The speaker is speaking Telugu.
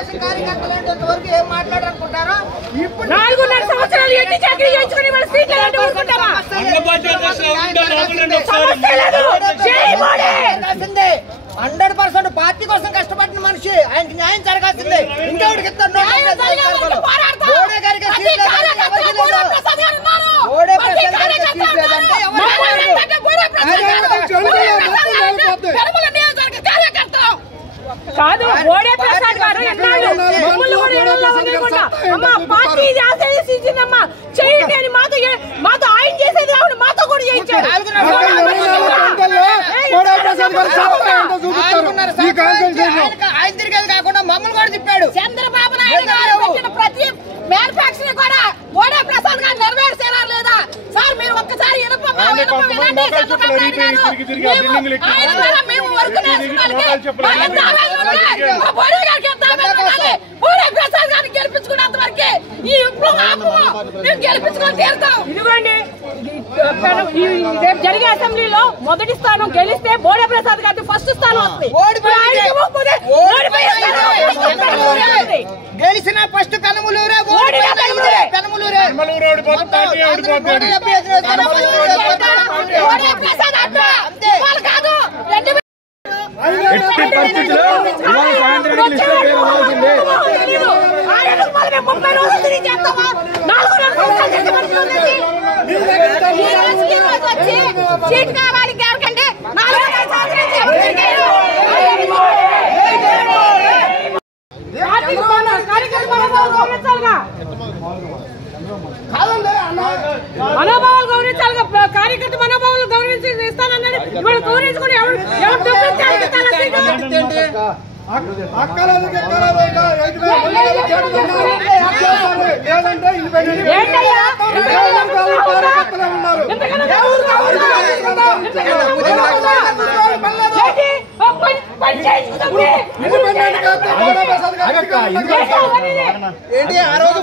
తెలుగుదేశం కార్యకర్తలు వరకు ఏం మాట్లాడాలనుకుంటారో ఇప్పుడు 4.5 సంవత్సరాలు ఎట్టి చాకరీ చేయించుకుని మన సీట్ల అంటే ఊరుకుంటామా? 100% పార్టీ కోసం కష్టపడిన మనిషి, ఆయనకి న్యాయం జరగాల్సిందే. ఇంకెవరికి ఇస్తారు? మోడీ గారికి సీట్ లేదంటే ఎవరికి లేదు. మోడీ ప్రసాద్ గారికి సీట్ లేదంటే ఎవరికి కాదు. మోడీ ప్రసాద్ గారు పార్టీ ఆశించిందమ్మా, చేయండి అని మాతో ఆయన చేసేది కాదు, మాతో కూడా చేయించారు. ఆయన తిరిగేది కాకుండా మమ్మల్ని కూడా తిప్పాడు. చంద్రబాబు నాయుడు గారు పెట్టిన ప్రతి మ్యానుఫాక్చరింగ్ కూడా మోడీ ప్రసాద్ గారు నెరవేర్చారా లేదా? సార్ మీరు ఒక్కసారి వినండి. చంద్రబాబు నాయుడు గారు ఆయన ద్వారా మేము వర్క్ మోడీ ప్రసాద్ గారిని గెలిపించుకున్నంత వరకే ఈ మేము గెలిపించుకొని తీరుతాం. ఇదిగోండి, రేపు జరిగే అసెంబ్లీలో మొదటి స్థానం గెలిస్తే మోడీ ప్రసాద్ గారికి ఫస్ట్ స్థానం వస్తుంది. గెలిచిన ఫస్ట్ పెనమలూరే. ఎట్టి పరిస్థితుల్లో ఇవాళ సాయంత్రానికి లిస్టులో పేరు అవ్వాల్సిందే. సీట్ కావాలి ఎవరికంటే మనోభావాలు గౌరవించాలిగా. కార్యకర్త మనోభావాలు గౌరవించి ఇస్తానన్నాడు. ఇవాళ గౌరవించుకుని ఎవరు ఏంటి ఆ రోజు